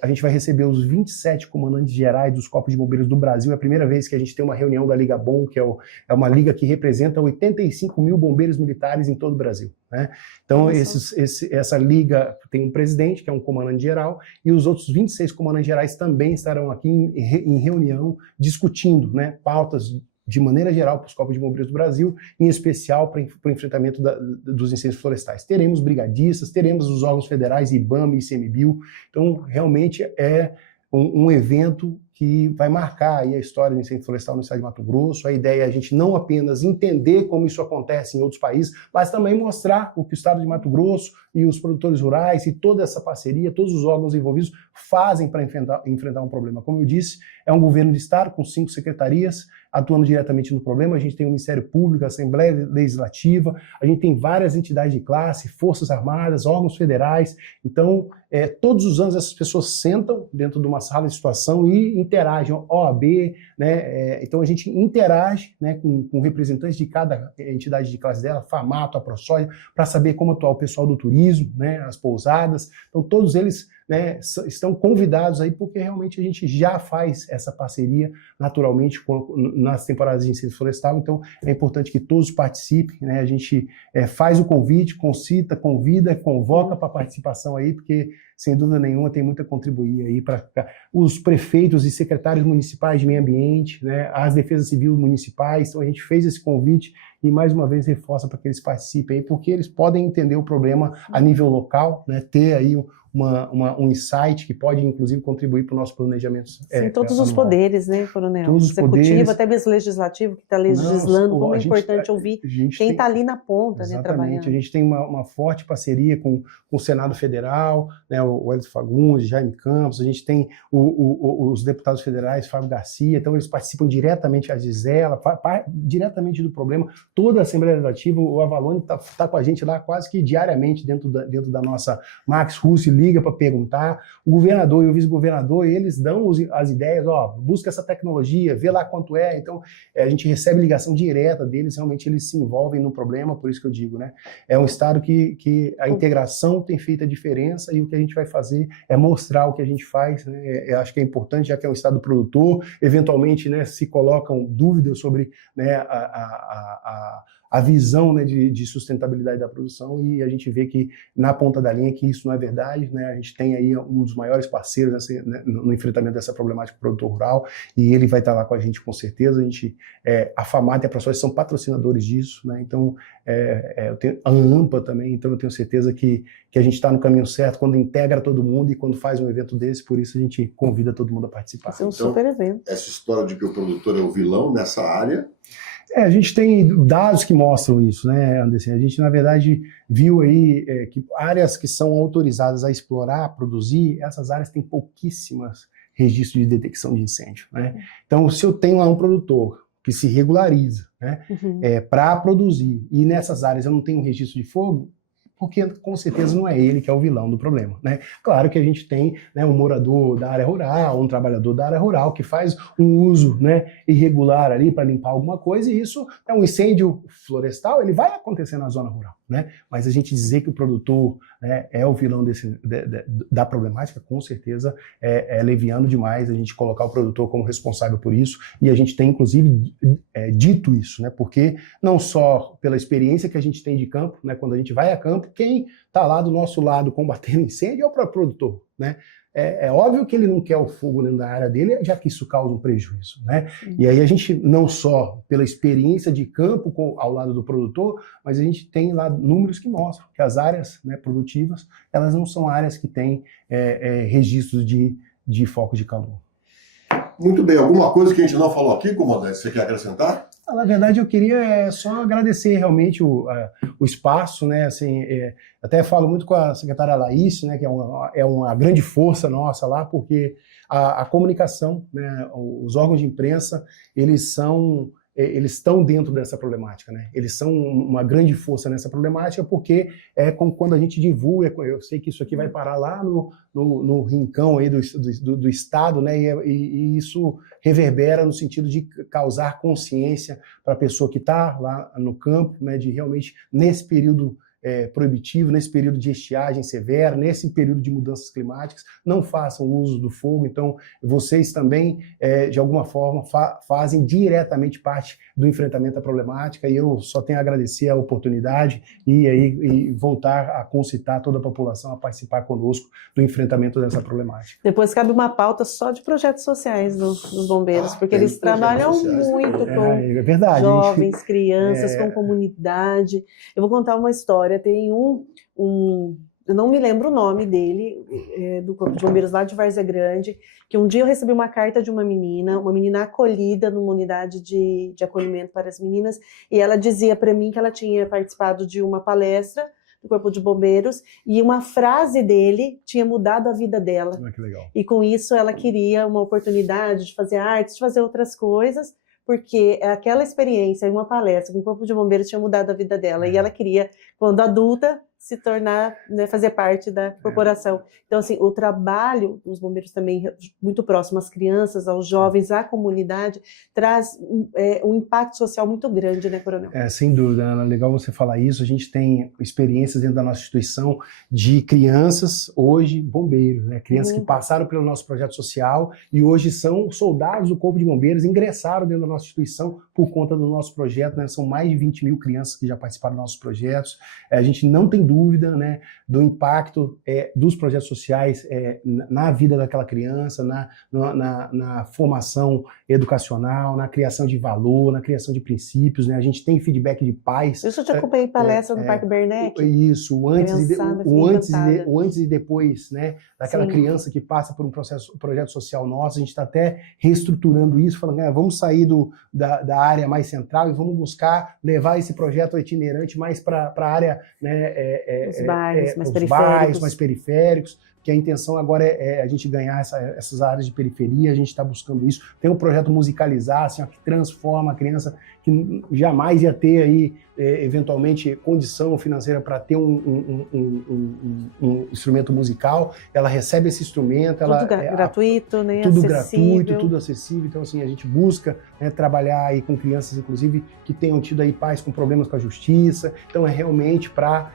A gente vai receber os 27 comandantes gerais dos Corpos de Bombeiros do Brasil. É a primeira vez que a gente tem uma reunião da Liga Bom, que é uma liga que representa 85 mil bombeiros militares em todo o Brasil, né? Então, essa liga tem um presidente, que é um comandante geral, e os outros 26 comandantes gerais também estarão aqui em reunião discutindo, né, pautas de maneira geral para os Corpos de Bombeiros do Brasil, em especial para o enfrentamento dos incêndios florestais. Teremos brigadistas, teremos os órgãos federais, IBAMA e ICMBio. Então, realmente é um evento que vai marcar aí a história do incêndio florestal no estado de Mato Grosso. A ideia é a gente não apenas entender como isso acontece em outros países, mas também mostrar o que o estado de Mato Grosso e os produtores rurais e toda essa parceria, todos os órgãos envolvidos fazem para enfrentar um problema. Como eu disse, é um governo de estado com 5 secretarias atuando diretamente no problema. A gente tem o Ministério Público, a Assembleia Legislativa, a gente tem várias entidades de classe, Forças Armadas, órgãos federais. Então, todos os anos essas pessoas sentam dentro de uma sala de situação e interagem, OAB, né? Então a gente interage, né, com representantes de cada entidade de classe dela, FAMATO, a ProSoja, para saber como atuar o pessoal do turismo, né, as pousadas. Então todos eles, né, estão convidados aí, porque realmente a gente já faz essa parceria naturalmente nas temporadas de incêndio florestal. Então é importante que todos participem, né? A gente faz o convite, concita, convida, convoca para participação aí, porque sem dúvida nenhuma, tem muito a contribuir aí para os prefeitos e secretários municipais de meio ambiente, né, as defesas civis municipais. Então a gente fez esse convite e mais uma vez reforça para que eles participem aí, porque eles podem entender o problema a nível local, né, ter aí um insight que pode, inclusive, contribuir para o nosso planejamento. Sim, todos os poderes, né, Coronel? Todos os Executivo, poderes. até mesmo legislativo, que está legislando, como é importante ouvir quem está ali na ponta, né, trabalhando. A gente tem uma forte parceria com o Senado Federal, né, o Wellington Fagundes, Jaime Campos, a gente tem os deputados federais, Fábio Garcia, então eles participam diretamente, a Gisela, diretamente do problema. Toda a Assembleia Legislativa, o Avalone está com a gente lá quase que diariamente dentro da nossa Max Russi, liga para perguntar, o governador e o vice-governador, eles dão as ideias, busca essa tecnologia, vê lá quanto é, então a gente recebe ligação direta deles, realmente eles se envolvem no problema, por isso que eu digo, né, é um estado que a integração tem feito a diferença e o que a gente vai fazer é mostrar o que a gente faz, né, eu acho que é importante, já que é um estado produtor, eventualmente, né, se colocam dúvidas sobre, né, a visão, né, de sustentabilidade da produção, e a gente vê que na ponta da linha que isso não é verdade, né, a gente tem aí um dos maiores parceiros no enfrentamento dessa problemática do produtor rural, e ele vai estar lá com a gente com certeza. A gente, a FAMAT e a ProSoja são patrocinadores disso, né, então eu tenho a AMPA também, então eu tenho certeza que a gente está no caminho certo quando integra todo mundo e quando faz um evento desse, por isso a gente convida todo mundo a participar. Esse é um super evento. Essa história de que o produtor é o vilão nessa área... A gente tem dados que mostram isso, né, Anderson? A gente, na verdade, viu aí que áreas que são autorizadas a explorar, a produzir, essas áreas têm pouquíssimas registros de detecção de incêndio, né? Então, se eu tenho lá um produtor que se regulariza, né, para produzir, e nessas áreas eu não tenho registro de fogo, porque com certeza não é ele que é o vilão do problema, né? Claro que a gente tem, né, um morador da área rural, um trabalhador da área rural que faz um uso, né, irregular ali para limpar alguma coisa, e isso é um incêndio florestal, ele vai acontecer na zona rural, né? Mas a gente dizer que o produtor, né, é o vilão da problemática, com certeza é leviano demais a gente colocar o produtor como responsável por isso, e a gente tem inclusive dito isso, né? Porque não só pela experiência que a gente tem de campo, né, quando a gente vai a campo, quem está lá do nosso lado combatendo incêndio é o próprio produtor, né? É óbvio que ele não quer o fogo dentro da área dele, já que isso causa um prejuízo, né? E aí a gente, não só pela experiência de campo ao lado do produtor, mas a gente tem lá números que mostram que as áreas, né, produtivas, elas não são áreas que têm registros de foco de calor. Muito bem, alguma coisa que a gente não falou aqui, comandante, você quer acrescentar? Na verdade, eu queria só agradecer realmente o espaço, né? Assim, até falo muito com a secretária Laís, né? Que é uma grande força nossa lá, porque a comunicação, né? Os órgãos de imprensa, eles estão dentro dessa problemática, né? Eles são uma grande força nessa problemática, porque como quando a gente divulga, eu sei que isso aqui vai parar lá no rincão aí do Estado, né? E isso reverbera no sentido de causar consciência para a pessoa que está lá no campo, né? De realmente, nesse período proibitivo, nesse período de estiagem severa, nesse período de mudanças climáticas, não façam uso do fogo. Então, vocês também, de alguma forma, fazem diretamente parte do enfrentamento à problemática, e eu só tenho a agradecer a oportunidade e voltar a concitar toda a população a participar conosco do enfrentamento dessa problemática. Depois cabe uma pauta só de projetos sociais dos bombeiros, porque eles trabalham muito com verdade, jovens, crianças, com comunidade. Eu vou contar uma história. Tem eu não me lembro o nome dele, do Corpo de Bombeiros lá de Várzea Grande, que um dia eu recebi uma carta de uma menina acolhida numa unidade de acolhimento para as meninas, e ela dizia para mim que ela tinha participado de uma palestra do Corpo de Bombeiros, e uma frase dele tinha mudado a vida dela. Que legal. E com isso ela queria uma oportunidade de fazer arte, de fazer outras coisas, porque aquela experiência em uma palestra com o Corpo de Bombeiros tinha mudado a vida dela, e ela queria, quando adulta, se tornar, né, fazer parte da corporação. Então, assim, o trabalho dos bombeiros também, muito próximo às crianças, aos jovens, à comunidade, traz um impacto social muito grande, né, Coronel? Sem dúvida, Ana, legal você falar isso. A gente tem experiências dentro da nossa instituição de crianças, hoje, bombeiros, né? Crianças que passaram pelo nosso projeto social e hoje são soldados do Corpo de Bombeiros, ingressaram dentro da nossa instituição por conta do nosso projeto, né? São mais de 20 mil crianças que já participaram dos nossos projetos. A gente não tem dúvida, né, do impacto dos projetos sociais na vida daquela criança, na formação educacional, na criação de valor, na criação de princípios, né? A gente tem feedback de pais. Isso eu te acompanhei em palestra no Parque Bernec. Isso, o antes e depois, né, daquela Sim. criança que passa por um projeto social nosso. A gente está até reestruturando isso, falando, vamos sair da área mais central e vamos buscar levar esse projeto itinerante mais para a área, né, os bairros mais periféricos, que a intenção agora é a gente ganhar essas áreas de periferia. A gente está buscando isso. Tem um projeto Musicalizar, assim, que transforma a criança que jamais ia ter aí, eventualmente, condição financeira para ter um instrumento musical. Ela recebe esse instrumento, tudo gratuito, né? Tudo acessível. gratuito, tudo acessível. Então, assim, a gente busca, né, trabalhar aí com crianças, inclusive, que tenham tido aí pais com problemas com a justiça. Então, é realmente para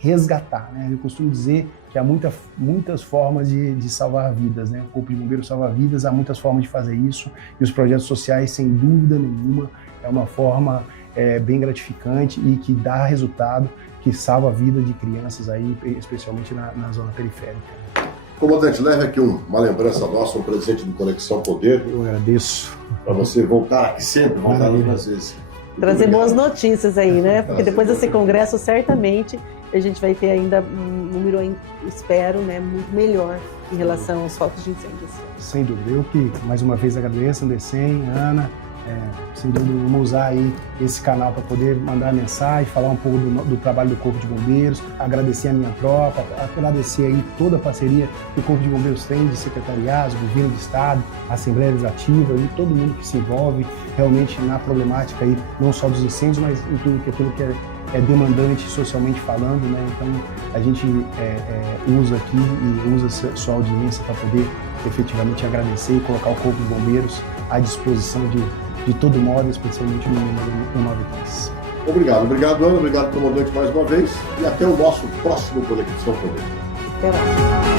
resgatar, né? Eu costumo dizer que há muitas formas de salvar vidas, né? O Corpo de Bombeiros salva vidas, há muitas formas de fazer isso, e os projetos sociais, sem dúvida nenhuma, é uma forma bem gratificante e que dá resultado, que salva a vida de crianças aí, especialmente na zona periférica. Comandante, leve aqui uma lembrança nossa, um presente do Conexão Poder. Eu agradeço. Para você voltar aqui sempre, voltar muitas vezes. Trazer boas notícias aí, né? Porque depois desse congresso, certamente, a gente vai ter ainda um número, espero, né, muito melhor em relação aos focos de incêndio. Sem dúvida. Eu que, mais uma vez, agradeço, Andresen, Ana. Sem dúvida, vamos usar aí esse canal para poder mandar mensagem, falar um pouco do trabalho do Corpo de Bombeiros, agradecer a minha tropa, agradecer aí toda a parceria que o Corpo de Bombeiros tem, de secretariados, governo do estado, Assembleia Legislativa e todo mundo que se envolve realmente na problemática aí, não só dos incêndios, mas em tudo que é demandante socialmente falando, né? Então a gente usa aqui e usa sua audiência para poder efetivamente agradecer e colocar o Corpo de Bombeiros à disposição de todo modo, especialmente no 93. Obrigado, Ana. Obrigado, comandante, mais uma vez. E até o nosso próximo Conexão Poder. Até lá.